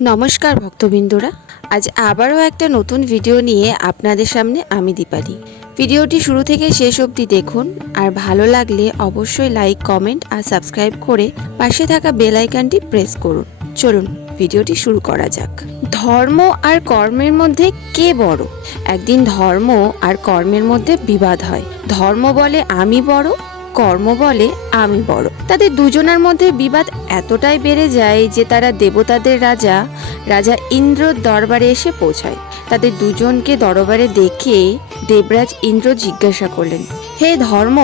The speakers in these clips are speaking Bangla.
নমস্কার ভক্তবৃন্দরা, আজ আবারও একটা নতুন ভিডিও নিয়ে আপনাদের সামনে আমি দীপালি। ভিডিওটি শুরু থেকে শেষ অবধি দেখুন, আর ভালো লাগলে অবশ্যই লাইক, কমেন্ট আর সাবস্ক্রাইব করে পাশে থাকা বেল আইকনটি প্রেস করুন। চলুন ভিডিওটি শুরু করা যাক। ধর্ম আর কর্মের মধ্যে কে বড়? একদিন ধর্ম আর কর্মের মধ্যে বিবাদ হয়। ধর্ম বলে আমি বড়, কর্ম বলে আমি বড়। তাদের দুজনের মধ্যে বিবাদ এতটাই বেড়ে যায় যে তারা দেবতাদের রাজা ইন্দ্রর দরবারে এসে পৌঁছায়। তাদের দুজনকে দরবারে দেখে দেবরাজ ইন্দ্র জিজ্ঞাসা করলেন, হে ধর্ম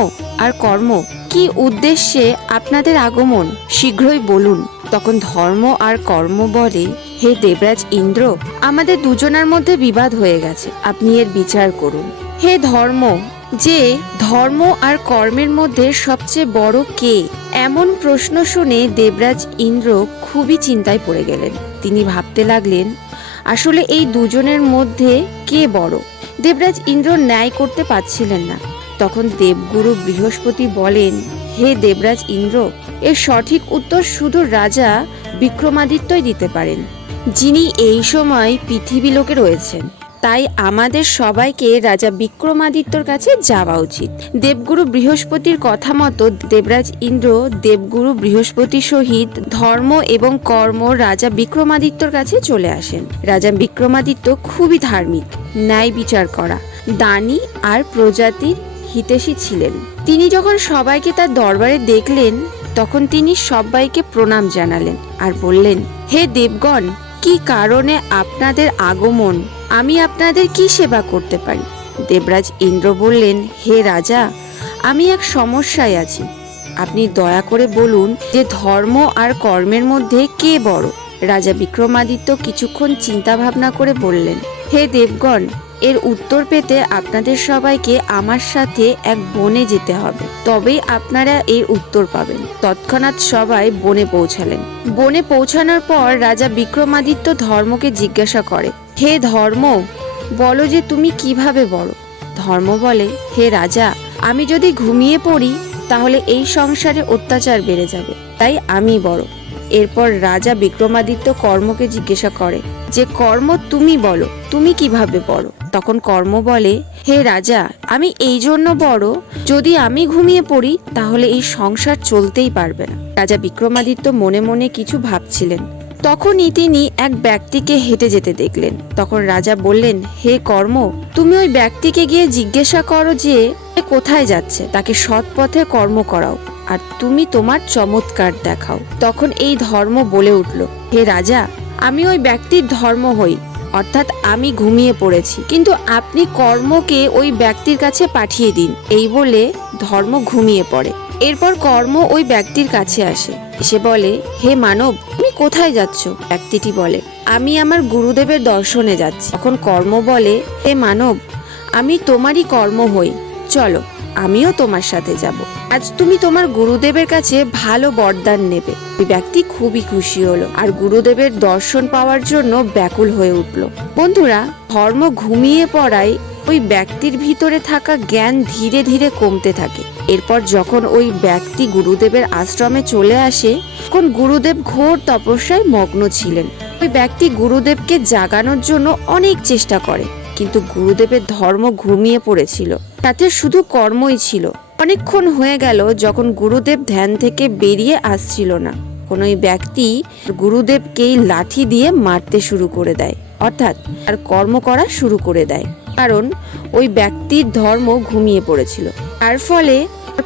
আর কর্ম, কি উদ্দেশ্যে আপনাদের আগমন? শীঘ্রই বলুন। তখন ধর্ম আর কর্ম বলে, হে দেবরাজ ইন্দ্র, আমাদের দুজনের মধ্যে বিবাদ হয়ে গেছে, আপনি এর বিচার করুন। হে ধর্ম, যে ধর্ম আর কর্মের মধ্যে সবচেয়ে বড় কে? এমন প্রশ্ন শুনে দেবরাজ ইন্দ্র খুবই চিন্তায় পড়ে গেলেন। তিনি ভাবতে লাগলেন, আসলে এই দুজনের মধ্যে কে বড়? দেবরাজ ইন্দ্র ন্যায় করতে পারছিলেন না। তখন দেবগুরু বৃহস্পতি বলেন, হে দেবরাজ ইন্দ্র, এর সঠিক উত্তর শুধু রাজা বিক্রমাদিত্যই দিতে পারেন, যিনি এই সময় পৃথিবী লোকে রয়েছেন। তাই আমাদের সবাইকে রাজা বিক্রমাদিত্যর কাছে যাওয়া উচিত। দেবগুরু বৃহস্পতির কথা মতো দেবরাজ ইন্দ্র দেবগুরু বৃহস্পতির সহিত ধর্ম এবং কর্ম রাজা বিক্রমাদিত্যর কাছে চলে আসেন। রাজা বিক্রমাদিত্য খুবই ধার্মিক, ন্যায় বিচার করা, দানী আর প্রজাতির হিতৈষী ছিলেন। তিনি যখন সবাইকে তার দরবারে দেখলেন, তখন তিনি সবাইকে প্রণাম জানালেন আর বললেন, হে দেবগণ, কি কারণে আপনাদের আগমন? আমি আপনাদের কি সেবা করতে পারি? দেবরাজ ইন্দ্র বললেন, হে রাজা, আমি এক সমস্যায় আছি, আপনি দয়া করে বলুন যে ধর্ম আর কর্মের মধ্যে কে বড়? রাজা বিক্রমাদিত্য কিছুক্ষণ চিন্তা ভাবনা করে বললেন, হে দেবগণ, এর উত্তর পেতে আপনাদের সবাইকে আমার সাথে এক বনে যেতে হবে, তবেই আপনারা এর উত্তর পাবেন। তৎক্ষণাৎ সবাই বনে পৌঁছালেন। বনে পৌঁছানোর পর রাজা বিক্রমাদিত্য ধর্মকে জিজ্ঞাসা করে, হে ধর্ম, বলো যে তুমি কিভাবে বড়? ধর্ম বলে, হে রাজা, আমি যদি ঘুমিয়ে পড়ি তাহলে এই সংসারে অত্যাচার বেড়ে যাবে, তাই আমি বড়। এরপর রাজা বিক্রমাদিত্য কর্মকে জিজ্ঞাসা করে যে কর্ম, তুমি বলো, তুমি কিভাবে বড়? তখন কর্ম বলে, হে রাজা, আমি এই জন্য বড়, যদি আমি ঘুমিয়ে পড়ি তাহলে এই সংসার চলতেই পারবে না। রাজা বিক্রমাদিত্য মনে মনে কিছু ভাবছিলেন। তখনই তিনি এক ব্যক্তিকে হেঁটে যেতে দেখলেন। তখন রাজা বললেন, হে কর্ম, তুমি ওই ব্যক্তিকে গিয়ে জিজ্ঞাসা করো যে কোথায় যাচ্ছে, তাকে সৎ পথে কর্ম করাও, আর তুমি তোমার চমৎকার দেখাও। তখন এই ধর্ম বলে উঠল, হে রাজা, আমি ওই ব্যক্তির ধর্ম হই, অর্থাৎ আমি ঘুমিয়ে পড়েছি, কিন্তু আপনি কর্মকে ওই ব্যক্তির কাছে পাঠিয়ে দিন। এই বলে ধর্ম ঘুমিয়ে পড়ে। এরপর কর্ম ওই ব্যক্তির কাছে আসে, এসে বলে, হে মানব, তুমি কোথায় যাচ্ছ? ব্যক্তিটি বলে, আমি আমার গুরুদেবের দর্শনে যাচ্ছি। তখন কর্ম বলে, হে মানব, আমি তোমারই কর্ম হই, চলো আমিও তোমার সাথে যাব। আজ তুমি তোমার গুরুদেবের কাছে ভালো বরদান নেবে। ওই ব্যক্তি খুবই খুশি হলো আর গুরুদেবের দর্শন পাওয়ার জন্য ব্যাকুল হয়ে উঠল। বন্ধুরা, ধর্ম ঘুমিয়ে পড়ায় ওই ব্যক্তির ভিতরে থাকা জ্ঞান ধীরে ধীরে কমতে থাকে। এরপর যখন ওই ব্যক্তি গুরুদেবের আশ্রমে চলে আসে, তখন গুরুদেব ঘোর তপস্যায় মগ্ন ছিলেন। ওই ব্যক্তি গুরুদেবকে জাগানোর জন্য অনেক চেষ্টা করে, কিন্তু গুরুদেবের ধর্ম ঘুমিয়ে পড়েছিল, তাতে শুধু কর্মই ছিল। অনেকক্ষণ হয়ে গেল যখন গুরুদেব ধ্যান থেকে বেরিয়ে আসছিল না, কোন ব্যক্তি গুরুদেবকেই লাঠি দিয়ে মারতে শুরু করে দেয়, অর্থাৎ আর কর্ম করা শুরু করে দেয়, কারণ ওই ব্যক্তির ধর্ম ঘুমিয়ে পড়েছিল। তার ফলে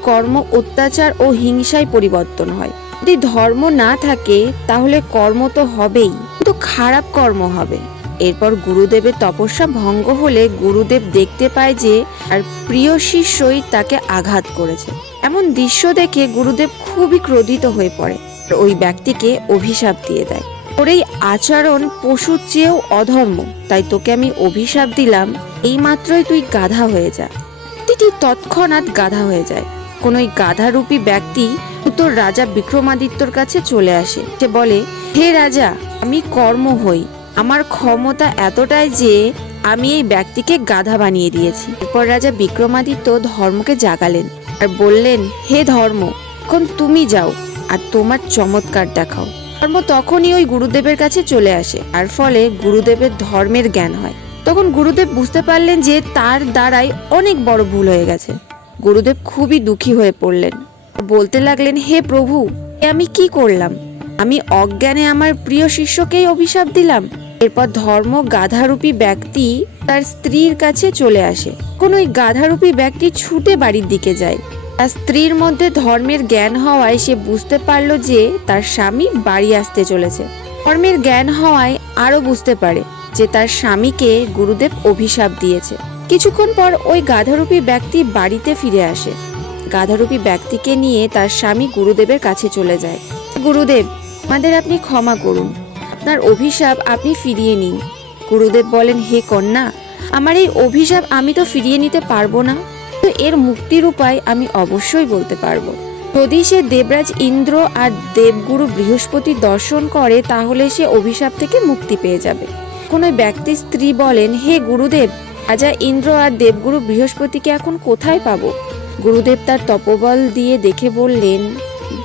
কর্ম অত্যাচার ও হিংসায় পরিবর্তন হয়। যদি ধর্ম না থাকে তাহলে কর্ম তো হবেই, কিন্তু খারাপ কর্ম হবে। এরপর গুরুদেবের তপস্যা ভঙ্গ হলে গুরুদেব দেখতে পায় যে আর প্রিয় শিষ্যই তাকে আঘাত করেছে। এমন দৃশ্য দেখে গুরুদেব খুবই ক্রোধিত হয়ে পড়ে, ওই ব্যক্তিকে অভিশাপ দিয়ে দেয়, তোর এই আচরণ পশুর চেয়েও অধর্ম, তাই তোকে আমি অভিশাপ দিলাম, এই মাত্রই তুই গাধা হয়ে যা। ব্যক্তিটি তৎক্ষণাৎ গাধা হয়ে যায়। কোন ওই গাধারূপী ব্যক্তি তোর রাজা বিক্রমাদিত্যর কাছে চলে আসে। সে বলে, হে রাজা, আমি কর্ম হই, আমার ক্ষমতা এতটাই যে আমি এই ব্যক্তিকে গাধা বানিয়ে দিয়েছি। এরপর রাজা বিক্রমাদিত্য ধর্মকে জাগালেন আর বললেন, হে ধর্ম, এখন তুমি যাও আর তোমার চমৎকার দেখাও। ধর্ম তখনই ওই গুরুদেবের কাছে চলে আসে, আর ফলে গুরুদেবের ধর্মের জ্ঞান হয়। তখন গুরুদেব বুঝতে পারলেন যে তার দ্বারাই অনেক বড় ভুল হয়ে গেছে। গুরুদেব খুবই দুঃখী হয়ে পড়লেন, বলতে লাগলেন, হে প্রভু, আমি কি করলাম? আমি অজ্ঞানে আমার প্রিয় শিষ্যকেই অভিশাপ দিলাম। এরপর ধর্ম গাধারূপী ব্যক্তি তার স্ত্রীর কাছে চলে আসে। কোন ওই গাধারূপী ব্যক্তি ছুটে বাড়ির দিকে যায়। তার স্ত্রীর মধ্যে ধর্মের জ্ঞান হওয়ায় সে বুঝতে পারল যে তার স্বামী বাড়ি আসতে চলেছে। ধর্মের জ্ঞান হওয়ায় আরো বুঝতে পারে যে তার স্বামীকে গুরুদেব অভিশাপ দিয়েছে। কিছুক্ষণ পর ওই গাধারূপী ব্যক্তি বাড়িতে ফিরে আসে। গাধারূপী ব্যক্তিকে নিয়ে তার স্বামী গুরুদেবের কাছে চলে যায়। গুরুদেব, আমাদের আপনি ক্ষমা করুন, আপনার অভিশাপ আপনি ফিরিয়ে নিন। গুরুদেব বলেন, হে কন্যা, আমার এই অভিশাপ আমি তো ফিরিয়ে নিতে পারবো না, তো এর মুক্তির উপায় আমি অবশ্যই বলতে পারবো। যদি সে দেবরাজ ইন্দ্র আর দেবগুরু বৃহস্পতি দর্শন করে তাহলে সে অভিশাপ থেকে মুক্তি পেয়ে যাবে। কোন ওই ব্যক্তির স্ত্রী বলেন, হে গুরুদেব, রাজা ইন্দ্র আর দেবগুরু বৃহস্পতিকে এখন কোথায় পাবো? গুরুদেব তার তপবল দিয়ে দেখে বললেন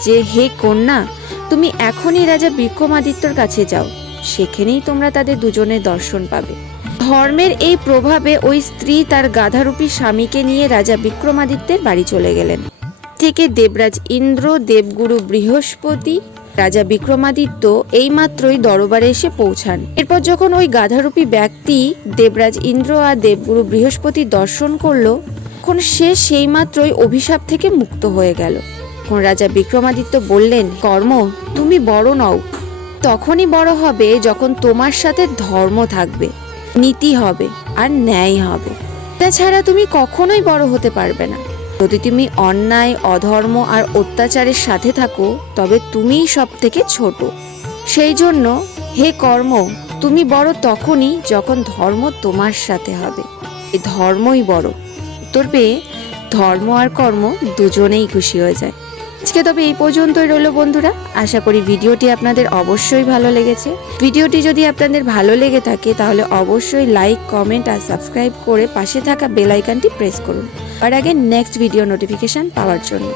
যে, হে কন্যা, তুমি এখনই রাজা বিক্রমাদিত্যর কাছে যাও, সেখানেই তোমরা তাদের দুজনের দর্শন পাবে। ধর্মের এই প্রভাবে ওই স্ত্রী তার গাধারূপী স্বামীকে নিয়ে রাজা বিক্রমাদিত্যের বাড়ি চলে গেলেন। থেকে দেবরাজ ইন্দ্র, দেবগুরু বৃহস্পতি, রাজা বিক্রমাদিত্য এইমাত্রই দরবারে এসে পৌঁছান। এরপর যখন ওই গাধারূপী ব্যক্তি দেবরাজ ইন্দ্র আর দেবগুরু বৃহস্পতি দর্শন করলো, তখন সে সেইমাত্রই অভিশাপ থেকে মুক্ত হয়ে গেল। তখন রাজা বিক্রমাদিত্য বললেন, কর্ম, তুমি বড় নও, তখনই বড় হবে যখন তোমার সাথে ধর্ম থাকবে, নীতি হবে আর ন্যায় হবে। তাছাড়া তুমি কখনোই বড় হতে পারবে না। যদি তুমি অন্যায়, অধর্ম আর অত্যাচারের সাথে থাকো তবে তুমিই সব থেকে ছোট। সেই জন্য হে কর্ম, তুমি বড় তখনই যখন ধর্ম তোমার সাথে হবে। এই ধর্মই বড়। উত্তর পেয়ে ধর্ম আর কর্ম দুজনেই খুশি হয়ে যায়। আজকে তবে এই পর্যন্তই রইল বন্ধুরা। আশা করি ভিডিওটি আপনাদের অবশ্যই ভালো লেগেছে। ভিডিওটি যদি আপনাদের ভালো লেগে থাকে তাহলে অবশ্যই লাইক, কমেন্ট আর সাবস্ক্রাইব করে পাশে থাকা বেল আইকনটি প্রেস করুন আর আগে নেক্সট ভিডিও নোটিফিকেশন পাওয়ার জন্য।